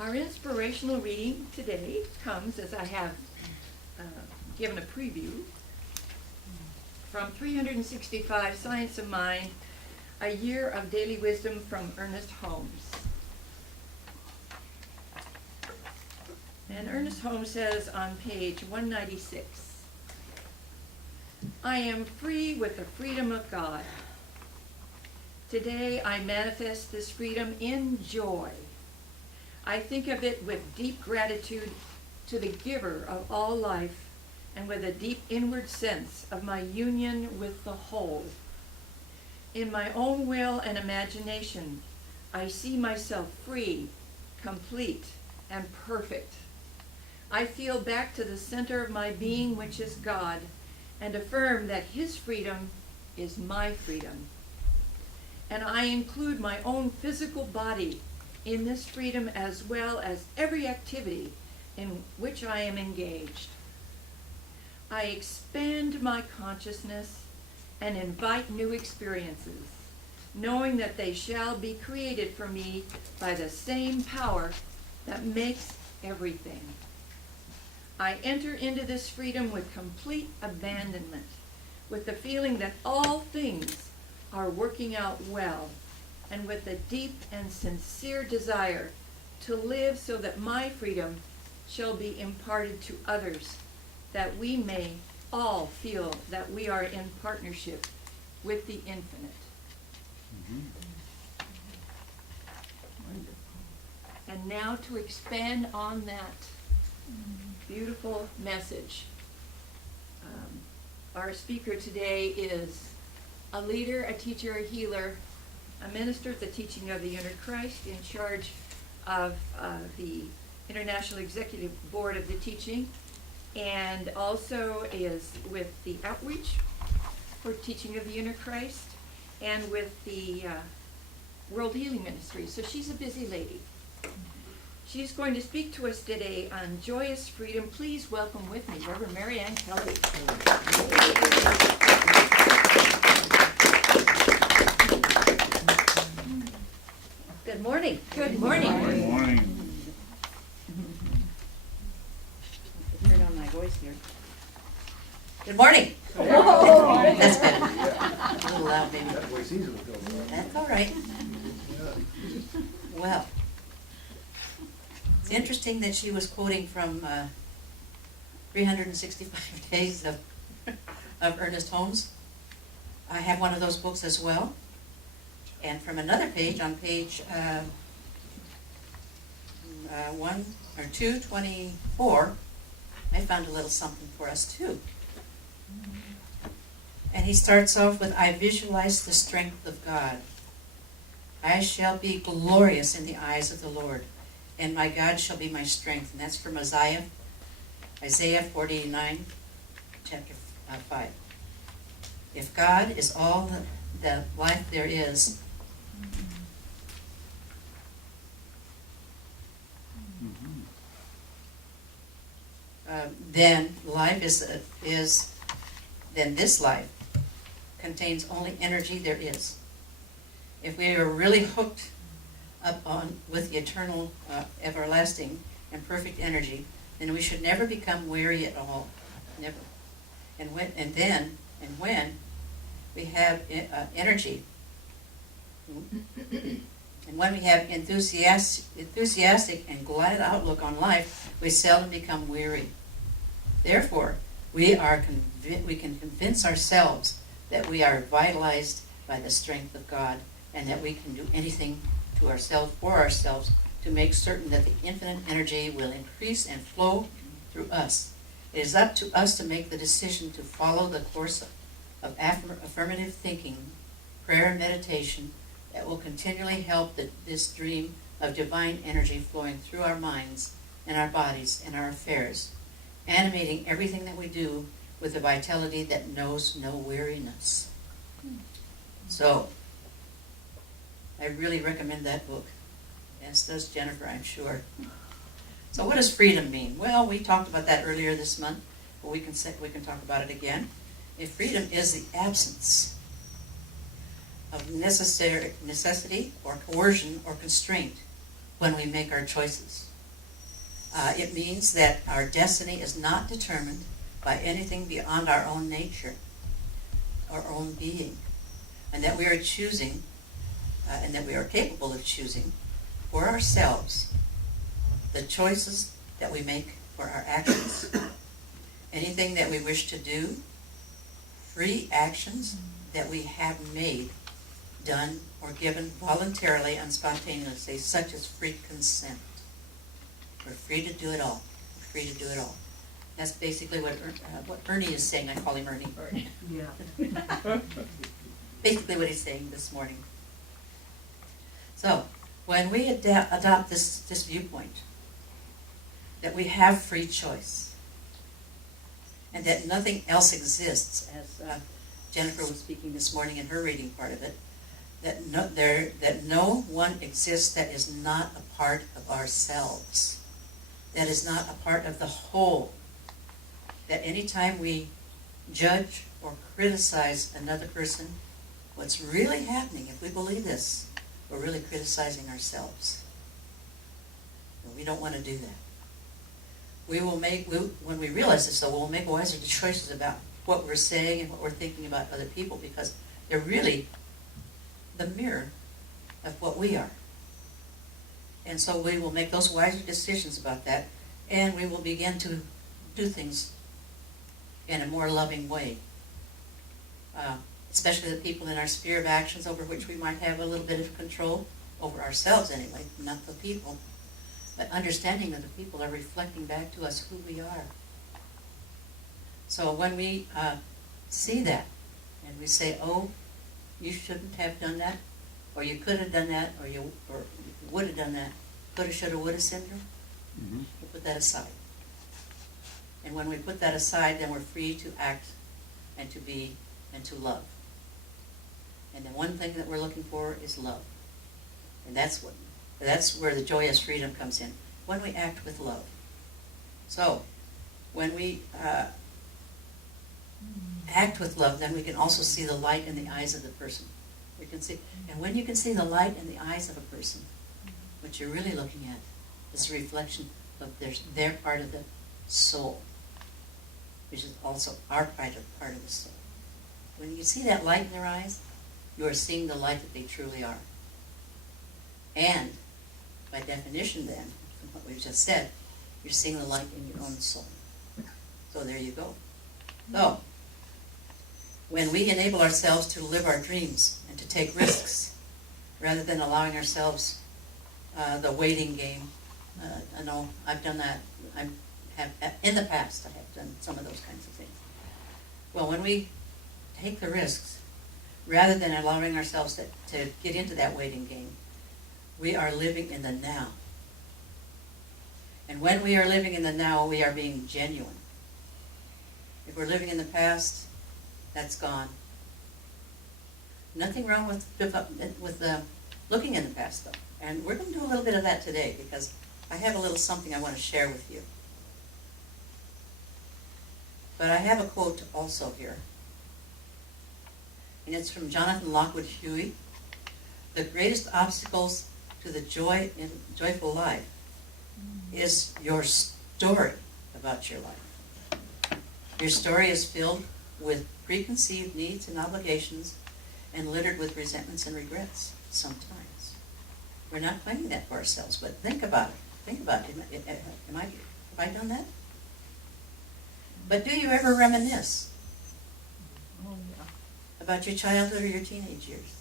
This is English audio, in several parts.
Our inspirational reading today comes, as I have given a preview, from 365 Science of Mind, A Year of Daily Wisdom from Ernest Holmes. And Ernest Holmes says on page 196, I am free with the freedom of God. Today I manifest this freedom in joy. I think of it with deep gratitude to the giver of all life and with a deep inward sense of my union with the whole. In my own will and imagination, I see myself free, complete, and perfect. I feel back to the center of my being, which is God, and affirm that His freedom is my freedom. And I include my own physical body in this freedom as well as every activity in which I am engaged. I expand my consciousness and invite new experiences, knowing that they shall be created for me by the same power that makes everything. I enter into this freedom with complete abandonment, with the feeling that all things are working out well, and with a deep and sincere desire to live so that my freedom shall be imparted to others, that we may all feel that we are in partnership with the infinite. Mm-hmm. And now to expand on that beautiful message. Our speaker today is a leader, a teacher, a healer, a minister at the teaching of the Inner Christ, in charge of the International Executive Board of the Teaching, and also is with the Outreach for Teaching of the Inner Christ, and with the World Healing Ministry. So she's a busy lady. She's going to speak to us today on Joyous Freedom. Please welcome with me Reverend Mary Ann Kelley. Good morning. Good morning. Good morning. Turn on my voice here. Good morning. Oh. That's good. A little loud, maybe. That's all right. Well, it's interesting that she was quoting from 365 Days of Ernest Holmes. I have one of those books as well. And from another page, on page 224, I found a little something for us too. And he starts off with, I visualize the strength of God. I shall be glorious in the eyes of the Lord, and my God shall be my strength. And that's from Isaiah 49, chapter 5. If God is all the life there is, then life then this life contains only energy there is. If we are really hooked up on with the eternal, everlasting, and perfect energy, then we should never become weary at all, never. And when we have energy, and when we have enthusiastic and glad outlook on life, we seldom become weary. Therefore, we can convince ourselves that we are vitalized by the strength of God, and that we can do anything to ourselves, for ourselves, to make certain that the infinite energy will increase and flow through us. It is up to us to make the decision to follow the course of affirmative thinking, prayer, and meditation that will continually help this dream of divine energy flowing through our minds and our bodies and our affairs, animating everything that we do with a vitality that knows no weariness. So, I really recommend that book, as does Jennifer, I'm sure. So what does freedom mean? Well, we talked about that earlier this month, but we can talk about it again. If freedom is the absence of necessity or coercion or constraint, when we make our choices. It means that our destiny is not determined by anything beyond our own nature, our own being, and that we are choosing, and that we are capable of choosing for ourselves the choices that we make for our actions. Anything that we wish to do, free actions that we have made, done, or given voluntarily and spontaneously, such as free consent. We're free to do it all. We're free to do it all. That's basically what Ernie is saying. I call him Ernie. Yeah. Basically what he's saying this morning. So, when we adopt this viewpoint, that we have free choice, and that nothing else exists, as Jennifer was speaking this morning in her reading part of it, that no one exists that is not a part of ourselves, that is not a part of the whole, that anytime we judge or criticize another person, what's really happening, if we believe this, we're really criticizing ourselves. And we don't want to do that. When we realize this, though, we'll make wiser choices about what we're saying and what we're thinking about other people, because they're really the mirror of what we are. And so we will make those wiser decisions about that, and we will begin to do things in a more loving way. Especially the people in our sphere of actions over which we might have a little bit of control, over ourselves anyway, not the people. But understanding that the people are reflecting back to us who we are. So when we see that, and we say, oh, you shouldn't have done that, or you could have done that, or you would have done that, coulda, shoulda, woulda syndrome, we put that aside. And when we put that aside, then we're free to act and to be and to love. And the one thing that we're looking for is love. And that's where the joyous freedom comes in, when we act with love. So, when we act with love, then we can also see the light in the eyes of the person. We can see, and when you can see the light in the eyes of a person, what you're really looking at is a reflection of their part of the soul, which is also our part of the soul. When you see that light in their eyes, you are seeing the light that they truly are. And, by definition then, from what we've just said, you're seeing the light in your own soul. So there you go. So, when we enable ourselves to live our dreams and to take risks, rather than allowing ourselves the waiting game, I know I've done that. In the past, I have done some of those kinds of things. Well, when we take the risks, rather than allowing ourselves to get into that waiting game, we are living in the now. And when we are living in the now, we are being genuine. If we're living in the past, that's gone. Nothing wrong with looking in the past, though. And we're going to do a little bit of that today, because I have a little something I want to share with you. But I have a quote also here. And it's from Jonathan Lockwood Huey. The greatest obstacles to the joyful life is your story about your life. Your story is filled with preconceived needs and obligations and littered with resentments and regrets sometimes. We're not claiming that for ourselves, but think about it. Think about it. Have I done that? But do you ever reminisce about your childhood or your teenage years?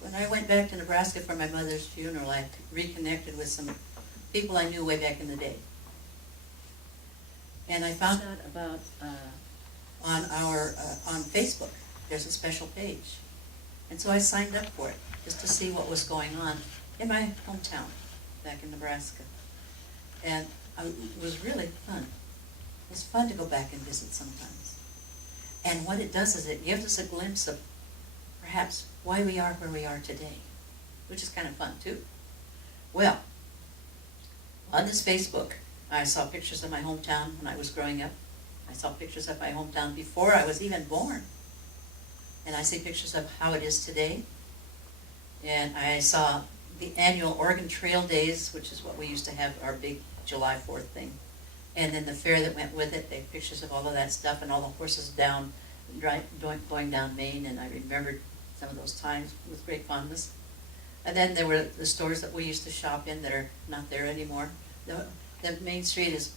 When I went back to Nebraska for my mother's funeral, I reconnected with some people I knew way back in the day. And I found out about, on Facebook, there's a special page. And so I signed up for it, just to see what was going on in my hometown, back in Nebraska. And it was really fun. It was fun to go back and visit sometimes. And what it does is it gives us a glimpse of perhaps why we are where we are today, which is kind of fun too. Well, on this Facebook, I saw pictures of my hometown when I was growing up. I saw pictures of my hometown before I was even born. And I see pictures of how it is today. And I saw the annual Oregon Trail Days, which is what we used to have, our big July 4th thing. And then the fair that went with it, they had pictures of all of that stuff and all the horses down, going down Maine, and I remembered some of those times with great fondness. And then there were the stores that we used to shop in that are not there anymore. The Main Street is,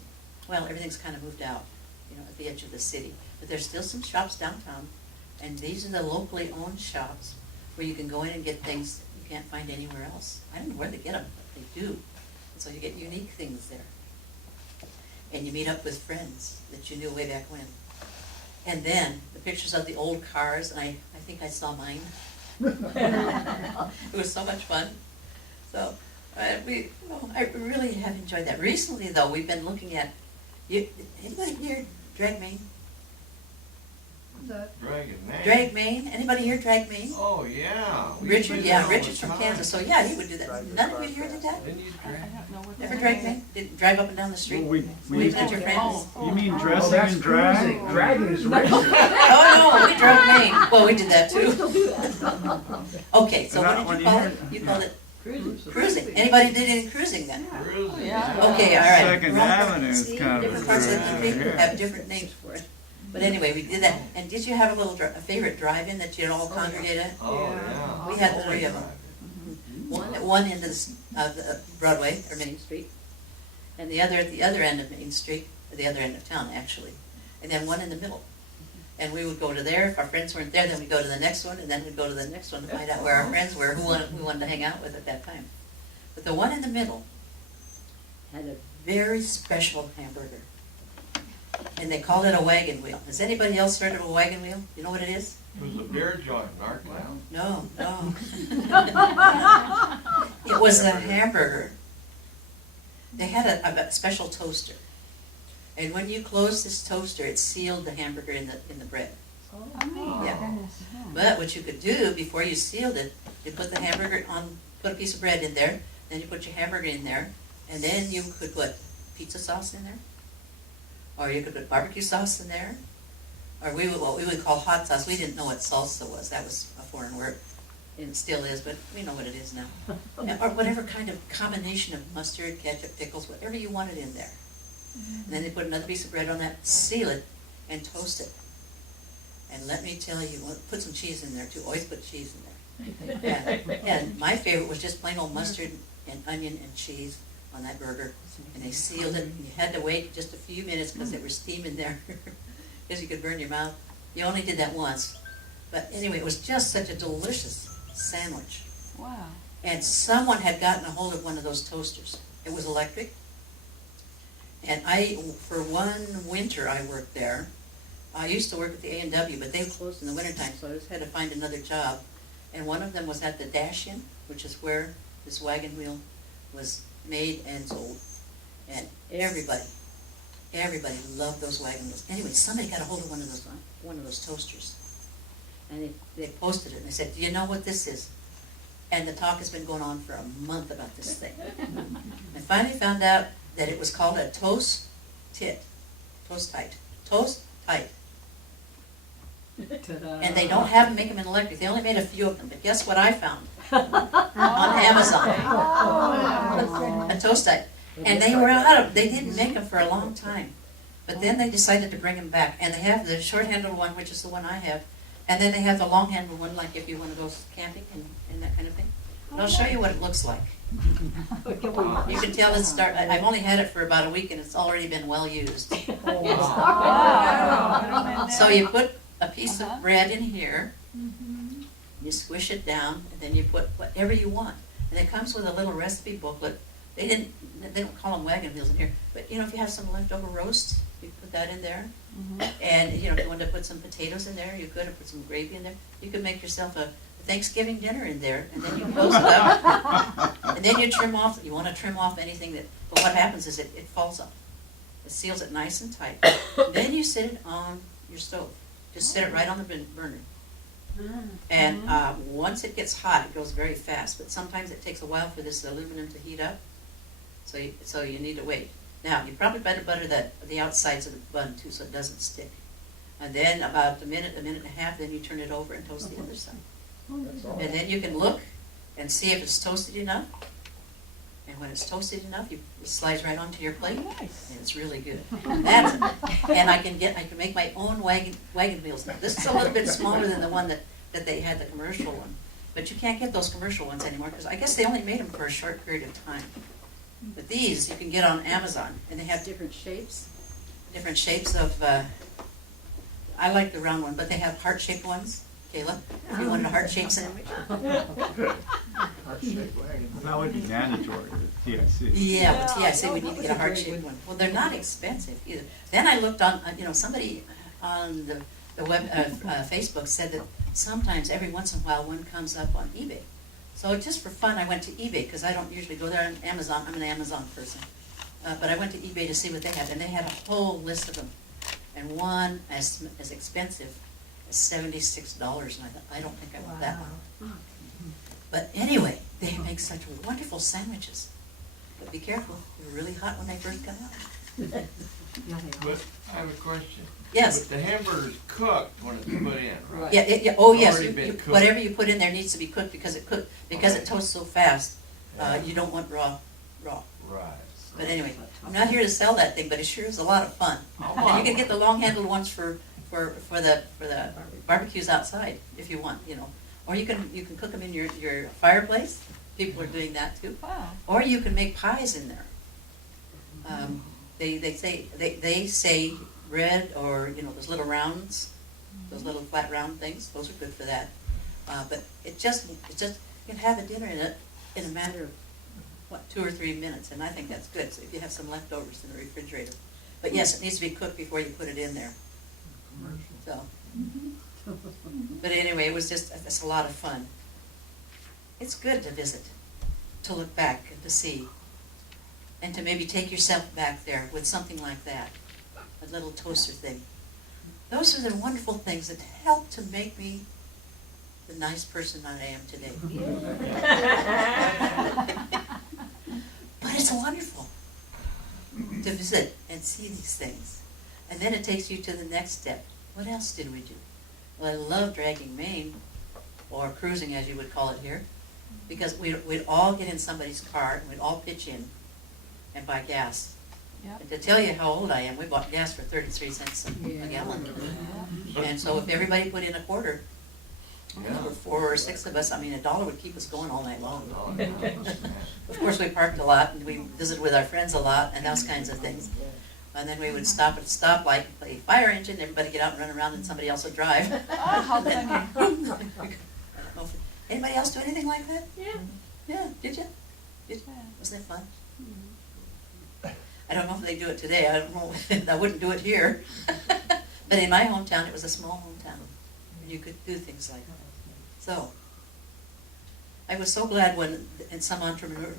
well, everything's kind of moved out, at the edge of the city. But there's still some shops downtown, and these are the locally owned shops where you can go in and get things you can't find anywhere else. I don't know where they get them, but they do. And so you get unique things there. And you meet up with friends that you knew way back when. And then the pictures of the old cars, and I think I saw mine. It was so much fun. So I really have enjoyed that. Recently, though, we've been looking at, anybody here drag Maine? Drag Maine? Anybody here drag Maine? Oh, yeah. Richard's from Kansas, so yeah, he would do that. None of you here did that? Didn't you drag? Never drag Maine? Didn't drive up and down the street? Well, we Waving used at to, your friends? you mean dressing and drag? Dragging is racing. Oh, no, we drove Maine. Well, we did that We too. still do that. Okay, so Not what did when you call you it? hear- You called it Cruising. cruising. Anybody did any cruising then? Cruising. Yeah. Okay, all right. Second Avenue is See, kind of a different parts of the cruise, country yeah. have different names for it. But anyway, we did that. And did you have a favorite drive-in that you'd all congregate at? Oh, yeah. We had 3 of them. One at one end of the Broadway, or Main Street, and the other at the other end of Main Street, or the other end of town, actually. And then one in the middle. And we would go to there. If our friends weren't there, then we'd go to the next one, and then we'd go to the next one to find out where our friends were, who we wanted to hang out with at that time. But the one in the middle had a very special hamburger. And they called it a wagon wheel. Has anybody else heard of a wagon wheel? You know what it is? It was a beer joint, Narc Lounge. No. It was a hamburger. They had a special toaster. And when you closed this toaster, it sealed the hamburger in the bread. Yeah. But what you could do before you sealed it, you put the hamburger on, put a piece of bread in there, then you put your hamburger in there, and then you could put pizza sauce in there, or you could put barbecue sauce in there, or what we would call hot sauce. We didn't know what salsa was. That was a foreign word, and it still is, but we know what it is now. Or whatever kind of combination of mustard, ketchup, pickles, whatever you wanted in there. And then they put another piece of bread on that, seal it, and toast it. And let me tell you, put some cheese in there too. Always put cheese in there. And my favorite was just plain old mustard and onion and cheese on that burger. And they sealed it, and you had to wait just a few minutes because they were steaming there, because you could burn your mouth. You only did that once. But anyway, it was just such a delicious sandwich. Wow. And someone had gotten a hold of one of those toasters. It was electric. And for one winter I worked there. I used to work at the A&W, but they closed in the wintertime, so I just had to find another job. And one of them was at the Dash-In, which is where this wagon wheel was made and sold. And everybody loved those wagon wheels. Anyway, somebody got a hold of one of those toasters. And they posted it, and they said, "Do you know what this is?" And the talk has been going on for a month about this thing. I finally found out that it was called a Toast Tight. And they don't have them make them in electric. They only made a few of them. But guess what I found on Amazon? A Toast Tight. And they were they didn't make them for a long time. But then they decided to bring them back. And they have the short-handled one, which is the one I have. And then they have the long-handled one, like if you want to go camping and that kind of thing. But I'll show you what it looks like. You can tell I've only had it for about a week, and it's already been well used. So you put a piece of bread in here, you squish it down, and then you put whatever you want. And it comes with a little recipe booklet. They don't call them wagon wheels in here, but if you have some leftover roast, you put that in there. And if you wanted to put some potatoes in there, you could, or put some gravy in there. You could make yourself a Thanksgiving dinner in there, and then you close it up, and then you trim off. You want to trim off anything but what happens is it falls off. It seals it nice and tight. Then you sit it on your stove. Just sit it right on the burner. And once it gets hot, it goes very fast. But sometimes it takes a while for this aluminum to heat up. So you need to wait. Now, you probably better butter the outsides of the bun too, so it doesn't stick. And then about a minute and a half, then you turn it over and toast the other side. And then you can look and see if it's toasted enough. And when it's toasted enough, it slides right onto your plate, and it's really good. That's, and I can make my own wagon wheels now. This is a little bit smaller than the one that they had, the commercial one. But you can't get those commercial ones anymore, because I guess they only made them for a short period of time. But these you can get on Amazon, and they have different shapes of, I like the round one, but they have heart-shaped ones. Kayla, if you wanted a heart-shaped sandwich. That would be mandatory with TIC. Yeah, but TIC, we need to get a heart-shaped one. Well, they're not expensive either. Then I looked on, somebody on the web, Facebook said that sometimes, every once in a while, one comes up on eBay. So just for fun, I went to eBay, because I don't usually go there on Amazon. I'm an Amazon person. But I went to eBay to see what they had, and they had a whole list of them. And one as expensive as $76, and I thought, I don't think I want that one. But anyway, they make such wonderful sandwiches. But be careful, they're really hot when they first come out. But I have a question. Yes. But the hamburger's cooked when it's put in, right? Yeah, oh yes, Already been cooked. whatever you put in there needs to be cooked, because it toasts so fast. Yeah. You don't want raw. Right. But anyway, I'm not here to sell that thing, but it sure is a lot of fun. And you can get the long-handled ones for the barbecues outside if you want, Or you can cook them in your fireplace. People are doing that too. Wow. Or you can make pies in there. They say bread, or those little rounds, those little flat round things. Those are good for that. But it just you can have a dinner in a matter of 2 or 3 minutes, and I think that's good. So if you have some leftovers in the refrigerator, but yes, it needs to be cooked before you put it in there. So, but anyway, it's a lot of fun. It's good to visit, to look back and to see, and to maybe take yourself back there with something like that, a little toaster thing. Those are the wonderful things that help to make me the nice person I am today. But it's wonderful to visit and see these things. And then it takes you to the next step. What else did we do? Well, I love dragging Maine, or cruising as you would call it here, because we'd all get in somebody's car, and we'd all pitch in and buy gas. Yep. And to tell you how old I am, we bought gas for 33 cents a gallon. And so if everybody put in a quarter, there were 4 or 6 of us, $1 would keep us going all night long. Oh, no, man. Of course, we parked a lot, and we visited with our friends a lot, and those kinds of things. And then we would stop at a stoplight and play fire engine, everybody get out and run around, and somebody else would drive. Oh, how funny. I don't know if anybody else do anything like that? Yeah. Yeah, did you? Wasn't it fun? I don't know if they do it today. I don't know. I wouldn't do it here. But in my hometown, it was a small hometown, and you could do things like that. So, I was so glad when some entrepreneur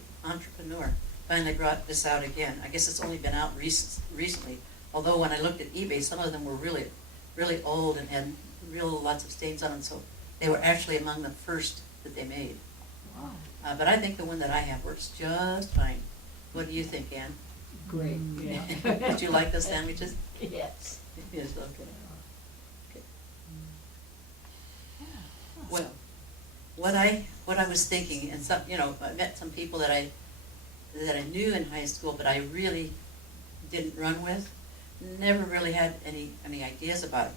finally brought this out again. I guess it's only been out recently. Although when I looked at eBay, some of them were really, really old and had lots of stains on them. So they were actually among the first that they made. Wow. But I think the one that I have works just fine. What do you think, Ann? Great. Yeah. Did you like those sandwiches? Yes. Yes, okay. Well, what I was thinking, and some, I met some people that I knew in high school, but I really didn't run with. Never really had any ideas about it,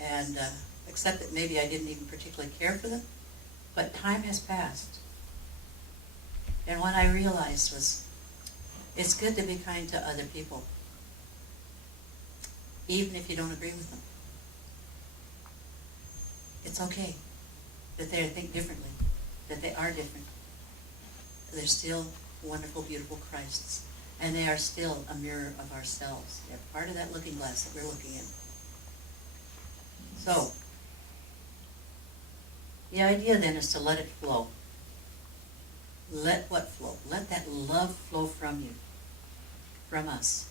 and except that maybe I didn't even particularly care for them. But time has passed, and what I realized was, it's good to be kind to other people, even if you don't agree with them. It's okay that they think differently, that they are different. They're still wonderful, beautiful Christs, and they are still a mirror of ourselves. They're part of that looking glass that we're looking in. So, the idea then is to let it flow. Let what flow? Let that love flow from you, from us.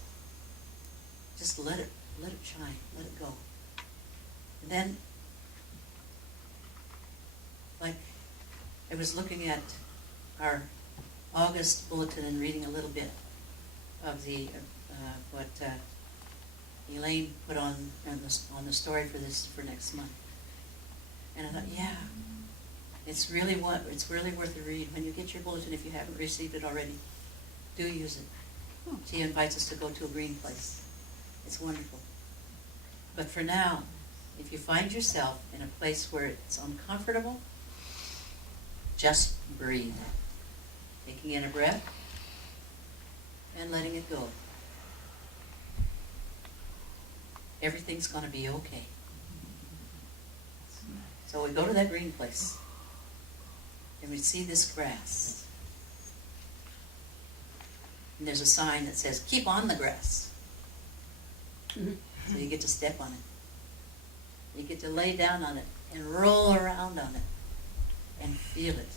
Just let it shine, let it go. And then, like, I was looking at our August bulletin and reading a little bit of the what Elaine put on the story for next month, and I thought, yeah, It's really worth a read. When you get your bulletin, if you haven't received it already, do use it. She invites us to go to a green place. It's wonderful. But for now, if you find yourself in a place where it's uncomfortable, just breathe. Taking in a breath and letting it go. Everything's going to be okay. So we go to that green place and we see this grass. And there's a sign that says, keep on the grass. So you get to step on it. You get to lay down on it and roll around on it and feel it.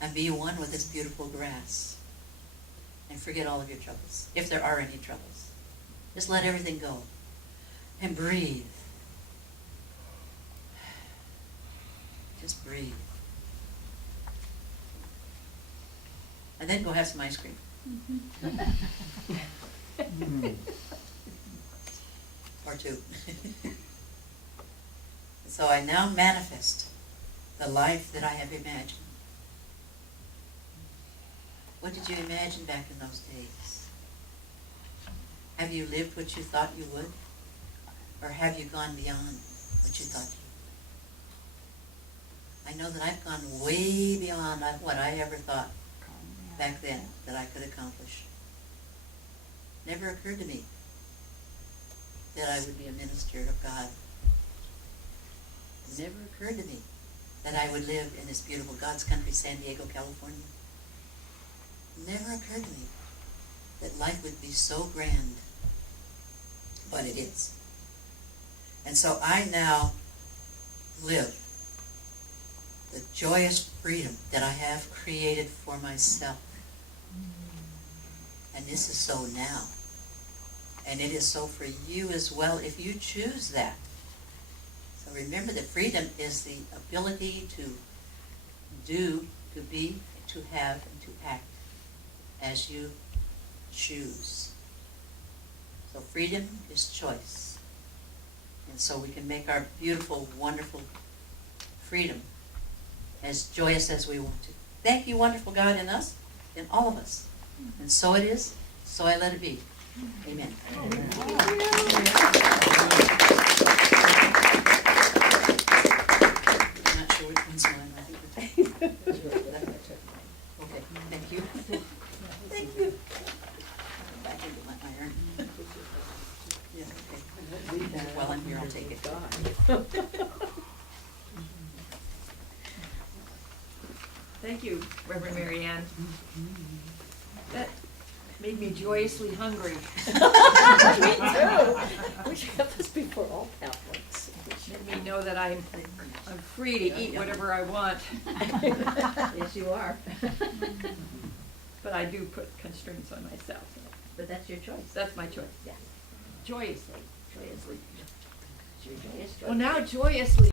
And be one with this beautiful grass. And forget all of your troubles, if there are any troubles. Just let everything go. And breathe. Just breathe. And then go have some ice cream. Or two. So I now manifest the life that I have imagined. What did you imagine back in those days? Have you lived what you thought you would? Or have you gone beyond what you thought you would? I know that I've gone way beyond what I ever thought back then that I could accomplish. Never occurred to me that I would be a minister of God. It never occurred to me that I would live in this beautiful God's country, San Diego, California. It never occurred to me that life would be so grand, but it is. And so I now live the joyous freedom that I have created for myself. And this is so now. And it is so for you as well if you choose that. So remember that freedom is the ability to do, to be, to have, and to act as you choose. So freedom is choice. And so we can make our beautiful, wonderful freedom as joyous as we want to. Thank you, wonderful God, in us, in all of us. And so it is, so I let it be. Amen. I'm not sure which one's mine. I think okay, thank you. Thank you. Back into my iron. Yeah, okay. While I'm here, I'll take it. Thank you, Reverend Mary Ann. That made me joyously hungry. Me too. We have this before all Catholics. Made me know that I'm free to eat whatever I want. Yes, you are. But I do put constraints on myself. But that's your choice. That's my choice. Yes. Joyously. Joyously. It's your joyous choice. Well, now joyously